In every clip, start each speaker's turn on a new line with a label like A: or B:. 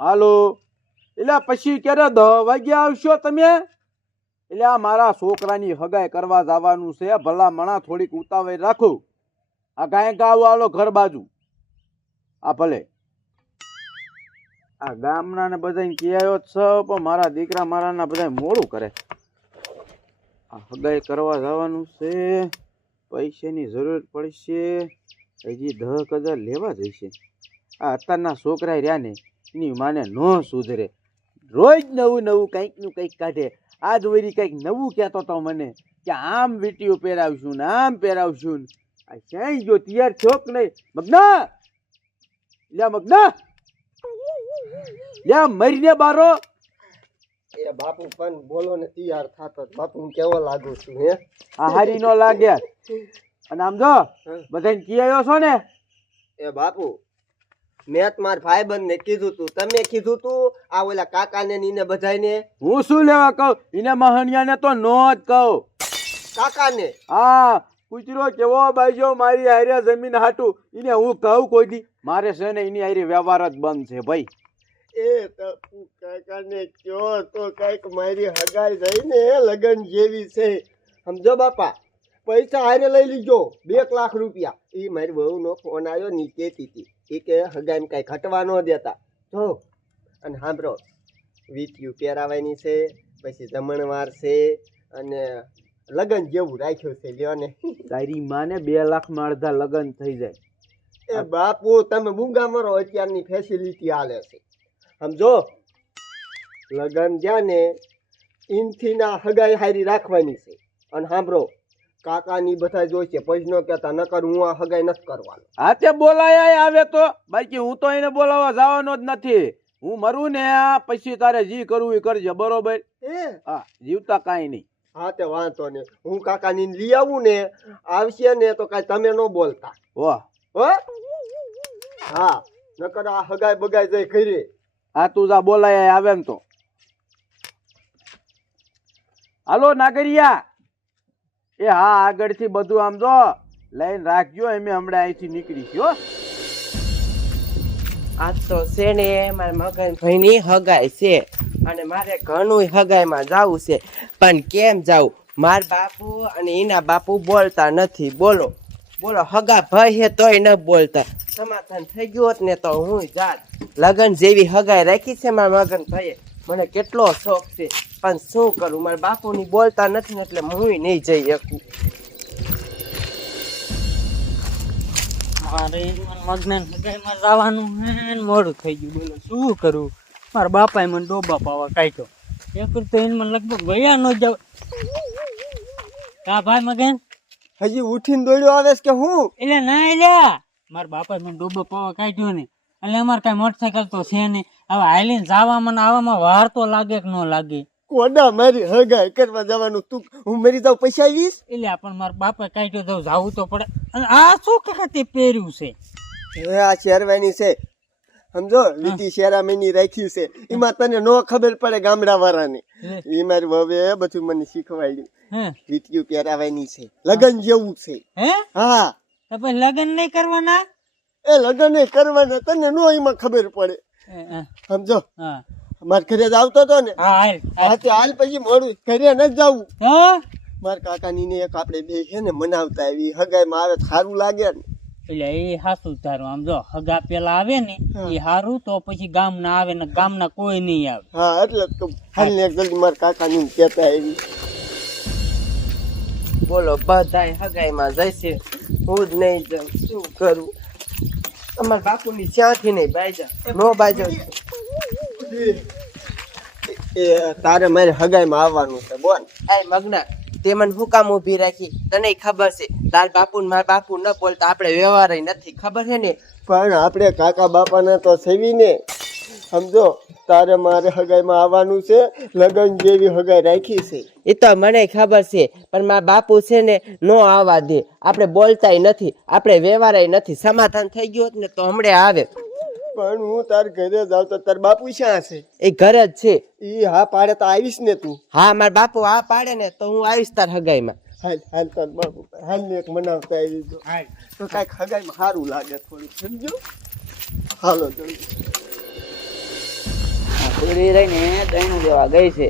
A: હાલો. એટલે પછી ક્યારે દહ વાગ્યા આવશો તમે? એટલે આ મારા છોકરાની હગાઈ કરવા જવાનું છે, ભલા મણા થોડીક ઉતાવળ રાખો. આ ગાય ગાવ આલો ઘર બાજુ. આ ભલે. આ ગામના ને બધાને કહેવાયો છે, પણ મારા દીકરા મારાના બધા મોડું કરે. આ હગાઈ કરવા જવાનું છે, પૈસાની જરૂર પડશે, હજી દહ કદાચ લેવા જઈશે. આ અત્યારના છોકરા રહ્યા ને એની માને ન સુધરે. રોજ નવું નવું કંઈકનું કંઈક કાઢે. આજ દોરી કંઈક નવું કહેતો તો મને કે આમ વીટીઓ પહેરાવશું ને આમ પહેરાવશું ને. આ ક્યાંય જો તૈયાર થયો કે નહીં? મગના! લ્યા મગના! લ્યા મરીને બારો!
B: એ બાપુ પણ બોલો ને તૈયાર થતો બાપુ હું કેવો લાગુ છું હે?
A: આ હારી નો લાગ્યા. અને આમ જો બધાને આવ્યો છો ને?
B: એ બાપુ મેં મારા ભાઈબંધ ને કીધું તું તમે કીધું તું આ ઓલા કાકાને ને ઈને બધાયને.
A: હું શું લેવા કહું? એને મહણિયાને તો નો જ કહું.
B: કાકાને?
A: હા કૂતરો કેવો બાજ્યો મારી હારે જમીન હાટું. એને હું કહું કોઈ દી? મારે છે ને એની હારે વ્યવહાર જ બંધ છે ભાઈ.
B: એ ટપુ કાકાને કયો તો કંઈક મારી હગાઈ રહીને લગન જેવી છે. સમજો બાપા પૈસા હારે લઈ લીજો બે લાખ રૂપિયા. એ મારી બહુનો ફોન આવ્યો નીચેથી એ કે હગાઈને કાંઈ ઘટવા ન દેતા. જો અને સાંભળો વીટીયું પહેરાવાની છે પછી જમણવાર છે અને લગ્ન જેવું રાખ્યું છે લ્યો ને.
A: તારી માને બે લાખમાં લગ્ન થઈ જાય.
B: એ બાપુ તમે મૂંગા મરો અત્યારની ફેસિલિટી હાલે છે. સમજો? લગન જ્યાં ને ઇનથીના હગાઈ હારી રાખવાની છે. અને સાંભળો કાકાની બધા જોઈશે પછી ન કહેતા નકર હું આ હગાઈ નથી કરવાનો.
A: હા તે બોલાયા આવે તો. બાકી હું તો એને બોલાવવા જવાનો જ નથી. હું મરું ને પછી તારે જી કરવું એ કરજે બરોબર?
B: એ
A: હા જીવતા કાંઈ નહીં.
B: હા તે વાંધો ને હું કાકાની લઈ આવું ને આવશે ને તો કાંઈ તમે ન બોલતા.
A: વાહ.
B: હો? હા નકર આ હગાઈ બગાઈ જાય ખરી
A: હા તું જા બોલાયા આવે ને તો. હાલો નાગરિયા. એ હા, આગળથી બધું આમ જો લઈને રાખજો એમ હમણાં અહીંથી નીકળીશ હો.
C: આજ તો છે ને, મારા મગન ભાઈની હગાઈ છે. અને મારે ઘણું હગાઈમાં જવું છે. પણ કેમ જાવું? માર બાપુ અને એના બાપુ બોલતા નથી. બોલો. બોલો, હગા ભાઈ હે તોય ન બોલતા. સમાધાન થઈ ગયું હોત ને તો હું જાત. લગન જેવી હગાઈ રાખી છે મારા મગન ભાઈએ. મને કેટલો શોખ છે. પણ શું કરું? મારા બાપુની બોલતા નથી એટલે હું નહીં જઈ શકું.
D: મારે મગન હગાઈમાં જવાનું હે ને મોડું થઈ ગયું. બોલો શું કરું? મારા બાપાએ મને ડોબા પાવા કાઢ્યો. એક તો એને મને લગભગ ગયા ન જાવ કા ભાઈ મગન?
B: હજી ઉઠીને દોડ્યો આવે છે કે હું?
D: એટલે ના એટલે મારા બાપાએ મને ડોબા પાવા કાઢ્યો ને. એટલે અમારે કાંઈ મોટરસાયકલ તો છે નહીં. હવે હાલીને જવામાં ને આવવામાં વાર તો લાગે કે ન લાગે?
B: કોડા મારી હગાઈ કરવા જવાનું. તું હું મરી જાઉં પૈસા આવીશ?
D: એટલે પણ મારા બાપા કાઢ્યો તો જવું તો પડે. અને આ શું કાકા તે પહેર્યું છે?
B: હવે આ શેરવાની છે. સમજો? લીટી શેરામીની રાખી છે. એમાં તને નો ખબર પડે ગામડા વાળાની. એ મારી વવે બધું મને શીખવાડ્યું. લીટીઓ પહેરાવાની છે. લગન જેવું છે.
D: હા? તો પછી લગ્ન નહીં કરવાના?
B: એ લગન નહીં કરવાના. તને નો એમાં ખબર પડે. સમજો?
D: હા.
B: મારા ઘરે જ આવતો હતો ને.
D: હા હાલ
B: હા તે હાલ પછી મોડું ઘરે ન જવું.
D: હા?
B: મારા કાકાની ને એક આપણે બે છે ને મનાવતા આવી. હગાઈમાં આવે સારું લાગે ને.
D: એટલે એ હાસું તારું આમ જો હગા પેલા આવે ને એ હારું તો પછી ગામ ના આવે ને ગામ ના કોઈ નહીં આવે.
B: હા એટલે તો હાલ ને એક જલ્દી માર કાકાની કહેતા આવી.
C: બોલો બધાય હગાઈમાં જશે. હું જ નહીં જાઉં. શું કરું? અમારા બાપુની ત્યાંથી નહીં બાઈજા નો બાઈજા
B: એ તારે મારે હગાઈમાં આવવાનું છે બોલ.
C: આય મગના તે મને હું કામ ઊભી રાખી? તને ખબર છે તાર બાપુ ને મારા બાપુ ન બોલતા આપણે વ્યવહાર નથી ખબર છે ને?
B: પણ આપણે કાકા બાપાના તો સેવી ને સમજો તારે મારે હગાઈમાં આવવાનું છે લગન જેવી હગાઈ રાખી છે.
C: એ તો મને ખબર છે પણ મારા બાપુ છે ને નો આવવા દે. આપણે બોલતાય નથી આપણે વ્યવહારાય નથી. સમાધાન થઈ ગયું હોત ને તો હમણે આવે.
B: પણ હું તાર ઘરે જાઉં તો તાર બાપુ શ્યાં છે?
C: એ ઘરે જ છે.
B: ઈ હા પાડે તો આવીશ ને તું.
C: હા મારા બાપુ હા પાડે ને તો હું આવીશ તાર હગાઈમાં.
B: હાલ હાલ તાર બાપુ હાલ ને એક મનાવતા આવી જો. તો કાંઈક હગાઈમાં સારું લાગે થોડું સમજો? હાલો જલ્દી.
E: રહીને દહીણું લેવા ગઈ છે.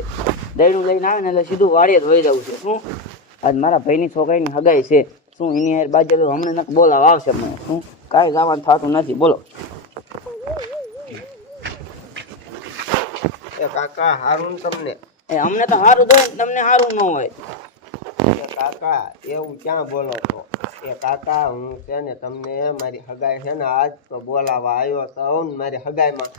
E: દહીણું લઈને આવે ને એટલે સીધું વાડીએ જ વહી જવું છે. શું? આજ મારા ભાઈની છોકરીની હગાઈ છે. શું એની હારે બાજુ હમણાં નક બોલાવા આવશે મને. શું? કાંઈ જવાનું થતું નથી. બોલો.
B: એ કાકા હારું તમને?
E: એ અમને તો હારું થાય ને તમને સારું ન હોય.
B: એ કાકા એવું ક્યાં બોલો છો? એ કાકા હું છે ને તમને મારી હગાઈ છે ને આજ તો બોલાવા આવ્યો તો હું ને મારી હગાઈમાં.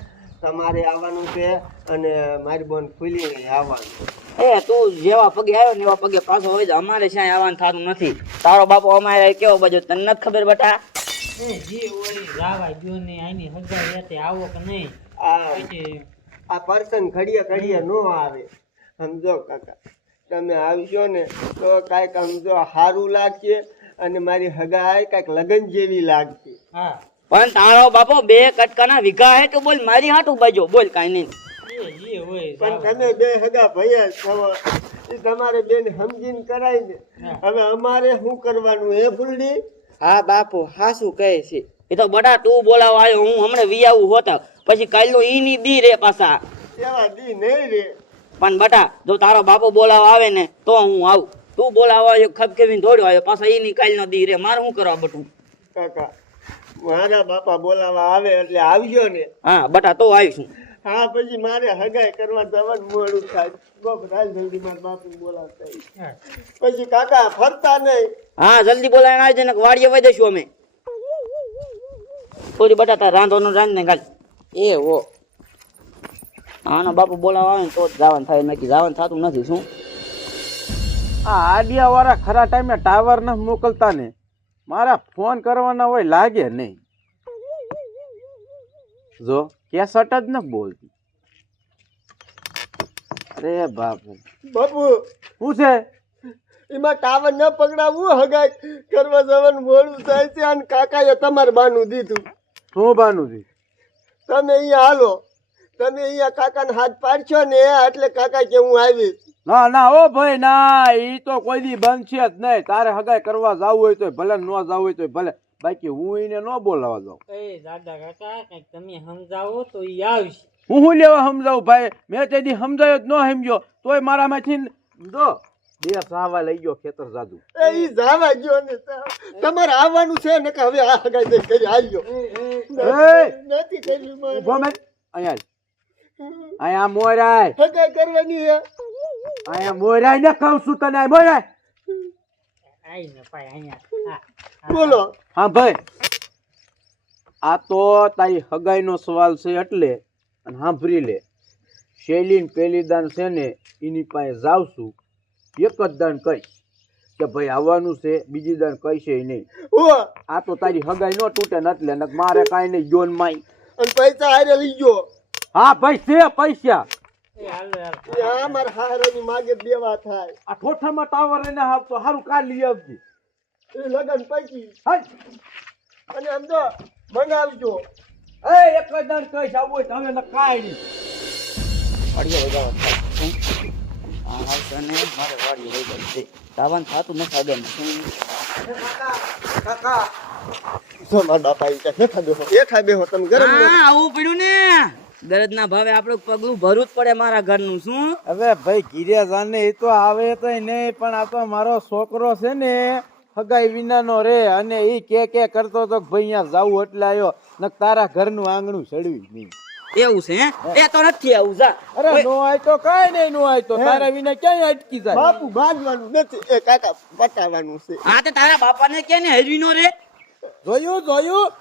B: તમારે આવવાનું છે અને મારી બોન ફૂલી આવવાનું.
E: એ તું જેવા પગે આવ્યો ને એવા પગે પાછો હોય તો અમારે ક્યાંય આવવાનું થતું નથી. તારો બાપો અમારે કેવો બાજુ તને નથી ખબર બેટા?
D: એ જે ઓળી લાવા ગયો ને આની હગાઈ આવો કે નહીં.
B: આ આ પર્સન ઘડીએ ઘડીએ ન આવે. સમજો કાકા તમે આવજો ને તો કાંઈક સમજો સારું લાગશે અને મારી હગાય કાંઈક લગન જેવી લાગશે.
E: પણ તારો બાપો બે કટકાના વિઘા હે તો બોલ મારી હાટું બાજો? બોલ કાંઈ નહીં.
D: એ જે હોય
B: પણ તમે બે હગા ભૈયા છો. એ તમારે બેન સમજીને કરાય ને. હવે અમારે શું કરવાનું હે ફૂલડી?
C: હા બાપુ હાસું કહે છે?
E: એ તો બટા તું બોલાવ આવ્યો હું હમણાં વિયાવું હોત. પછી કાલનો ઈ ની દી રે પાછા.
B: એવા દી નહીં રે.
E: પણ બટા જો તારો બાપો બોલાવા આવે ને તો હું આવું. તું બોલાવા આવ્યો ખપખેવીને દોડ્યો આવ્યો પાછા ઈ ની કાલનો દી રે. મારે શું કરવા બટું?
B: કાકા મારા બાપા બોલાવા આવે એટલે આવજો ને.
E: હા બટા તો આવીશું.
B: હા પછી મારે હગાઈ કરવા જવાનું મોડું થાય. બાપ રાજ જલ્દી મારા બાપુ બોલાવતા પછી કાકા ફરતા નહીં.
E: હા જલ્દી બોલાવીને આવજે ને વાડીએ વહી જઈશું અમે. થોડી બટાટા રાંધવાનું રાંધ ને કાલ
C: એ ઓ
E: આનો બાપુ બોલાવા આવે ને તો જ જવાનું થાય. નક્કી જવાનું થતું નથી શું?
A: આ આડિયા વાળા ખરા ટાઈમે ટાવર ન મોકલતા ને મારા ફોન કરવાના હોય લાગે નહીં. જો કેસટ જ ન બોલતી. અરે બાપુ
B: બાપુ!
A: શું છે?
B: એમાં ટાવર ન પકડાવું હગાઈ કરવા જવાનું મોડું થાય છે અને કાકાએ તમારે બાનું દીધું.
A: શું છે
B: તમે અહીંયા હાલો. તમે અહીંયા કાકાને હાથ પાડશો ને એટલે કાકા કે હું આવીશ.
A: ના ના ઓ ભાઈ ના એ તો કોઈ દી બંધ છે જ નહીં. તારે હગાઈ કરવા જવું હોય તો ભલે ન જવું હોય તો ભલે. બાકી હું એને ન બોલાવા જાઉં.
D: એ દાદા કાકા કંઈક તમે સમજાવો તો એ આવશે.
A: હું શું લેવા સમજાવું ભાઈ? મેં તેથી સમજાયો જ ન સમજ્યો. તોય મારામાંથી જો બે સાવા લઈ ગયો ખેતર જાદુ.
B: એ ઈ જાવા ગયો ને તમારે આવવાનું છે ને કે હવે આ હગાઈ દઈ કરી હાલ્યો નથી કર્યું મારે.
A: ઊભો મેં અહીંયા અહીંયા મોરાય.
B: હગાઈ કરવાની હે.
A: અહીંયા મોરાય ને કહું છું તને આ મોરાય.
D: આઈ પાય અહીંયા. હા, હા.
B: બોલો.
A: હા ભાઈ. આ તો તારી હગાઈનો સવાલ છે એટલે અને સાંભળી લે. શૈલીન પેલી દાન છે ને એની પાસે જાવ છું. એક જ દણ કહીશ કે ભાઈ આવવાનું છે બીજી દણ કહીશે નહીં. આ તો તારી હગાઈ ન તૂટે ને એટલે મારે કાંઈ નહીં જોન માય
B: અને પૈસા હારે લઈ ગયો.
A: હા ભાઈ છે પૈસા.
D: એ હાલો હાલો.
B: એ આ મારા હારાની માગે દેવા થાય.
A: આ ઠોઠામાં ટાવર એને આપતો સારું કાઢ લઈ આવજે.
B: એ લગન પૈકી. અને આમ તો મંગાવજો.
A: એ એક જ દાન કહીશ આવું હોય તો હવે ન કાંઈ નહીં.
E: વાડીએ આવશે ને ને ના ભાવે આપણે પગલું ભરવું જ પડે મારા ઘરનું શું
A: હવે ભાઈ ગિરિયા જાને એ તો આવે તો નહીં પણ આ તો મારો છોકરો છે ને હગાઈ વિનાનો રે અને એ કે કે કરતો તો ભાઈ અહીંયા જાવું એટલે આવ્યો ને? તારા ઘરનું આંગણું ચડવી નહીં
E: એવું છે એ તો નથી આવું જા.
A: અરે નો આય તો કઈ નહીં નો આય તો તારા વિના ક્યાંય અટકી જાય?
B: બાપુ બાંધવાનું નથી. એ કાકા પટાવવાનું છે.
E: હા તે તારા બાપાને કે ને હરવી નો રે?
A: જોયું જોયું?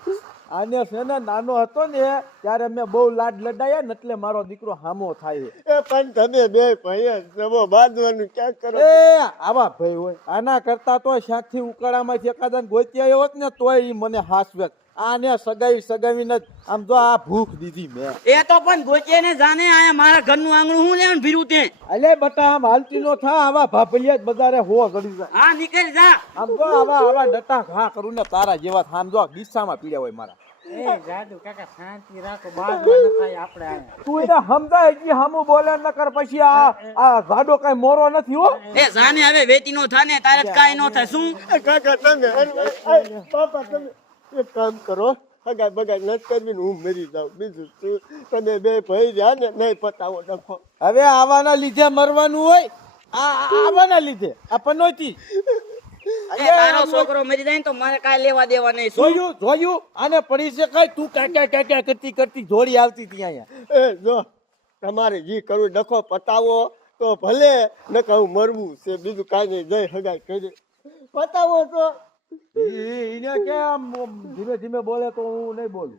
A: આને છે ને નાનો હતો ને ત્યારે મેં બહુ લાડ લડાયા ને એટલે મારો દીકરો હામો થાય.
B: એ પણ તમે બે ભાઈ જવો બાંધવાનું ક્યાં કરો?
A: એ આવા ભાઈ હોય. આના કરતા તો શાંતિ થી ઉકાળામાંથી એકાદા ગોતી આવ્યો હોત ને તોય મને મને હાસવે આને સગાઈ સગાવી ને આમ તો આ ભૂખ દીધી મેં.
E: એ તો પણ ગોચે ને જાને આ મારા ઘરનું આંગણું હું લેવાનું ભીરું તે?
A: અલે બટા આમ હાલતી નો થા આવા ભાભલિયા જ બધારે હો ગળી જાય.
E: હા નીકળ જા.
A: આમ તો આવા આવા ડટા ઘા કરું ને તારા જેવા આમ જો ગીસામાં પીડ્યા હોય મારા.
D: એ જાદુ કાકા શાંતિ રાખો બાજવા ન થાય આપણે
A: તું એને સમજાય કે હામું બોલે નકર પછી આ આ જાડો કઈ મોરો નથી હો.
E: એ જાને હવે વેતી નો થાને તારે કાઈ કાંઈ નો થાય શું?
B: કાકા તમે પાપા તમે એક કામ કરો હગાય બગાય નથી કરવી હું મરી જાઉં. બીજું શું? તમે બે ભાઈ રહ્યા ને નહીં પતાવો નખો
A: હવે આવાના લીધે મરવાનું હોય? આ આવાના લીધે? આ પનોતી
E: તારો છોકરો મરી જાય તો મારે કાંઈ લેવા દેવા નહીં
A: જોયું જોયું? આને પડી શકાય તું કાક્યા કાક્યા કરતી કરતી જોડી આવતી હતી અહીંયા.
B: એ જો તમારે જે કરવું ડખો પતાવો તો ભલે ન કહું મરવું છે બીજું કાંઈ નહીં. જય હગાઈ કરી પતાવો તો.
A: એને કે આમ ધીમે ધીમે બોલે તો હું નહીં બોલું?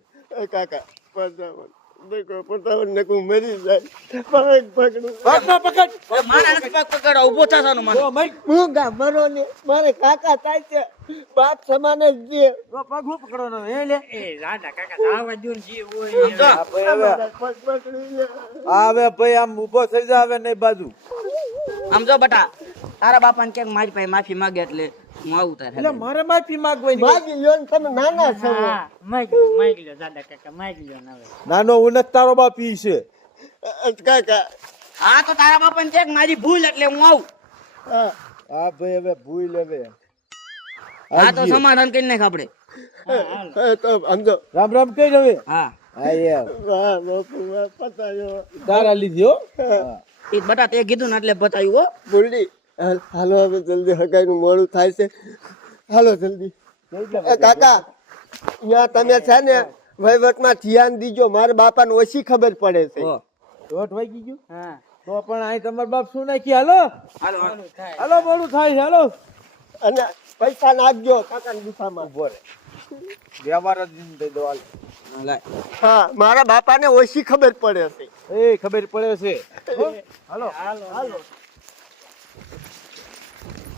B: કાકા પતાવો દેખો પતાવો ને કહું મરી જાય. પગ પકડું
A: પગમાં પકડ.
E: હવે મારા પગ પકડો ઊભો થવાનો મને
A: તો મય
B: હું ગા મરો ને મારે કાકા થાય છે. બાપ સમાન જ છે
A: તો પગ હું પકડવાનો હે લે.
D: એ રાડા કાકા જાવા દો ને જે હોય
A: હવે
B: પગ પકડી લે
A: હવે ભાઈ આમ ઊભો થઈ જાવે હવે નહીં બાજુ.
E: આમ જો બટા તારા બાપાને ક્યાંક મારી પાસે માફી માંગે એટલે. હું આવું તારે
A: એટલે મારે માફી માંગવાની
B: માગી લ્યો ને તમે નાના છો.
D: માગી માગી લો દાદા કાકા માગી લો હવે.
A: નાનો હું તારો બાપ ઈ છે.
B: કાકા.
E: હા તો તારા બાપાને છે મારી ભૂલ એટલે હું આવું.
B: હા.
A: ભાઈ હવે ભૂલ હવે.
E: હા તો સમાધાન કરી નાખ આપણે.
B: એ તો
A: રામ રામ કઈ હવે.
E: હા.
A: તારા લીધી હો.
E: એ બટા તે કીધું ને એટલે બતાવ્યું હો.
B: બોલી હાલ- હવે જલ્દી હગાઈનું મોડું થાય છે. હાલો જલ્દી. કાકા અહીંયા તમે છે ને વહીવટમાં ધ્યાન દીજો મારા બાપાને ઓછી ખબર પડે છે.
A: દોઢ વાગી ગયું?
D: હા.
A: તો પણ અહીં તમારા બાપ શું નાખી હાલો?
E: હાલો
A: મોડું થાય. છે, હાલો.
B: અને પૈસા નાખજો કાકાની ગુફામાં.
A: ઊભો રે વ્યવહાર જ દઈ દો હાલ.
B: હા મારા બાપાને ઓછી ખબર પડે છે.
A: એ ખબર પડે છે. હાલો હાલો
B: હાલો. Thank you.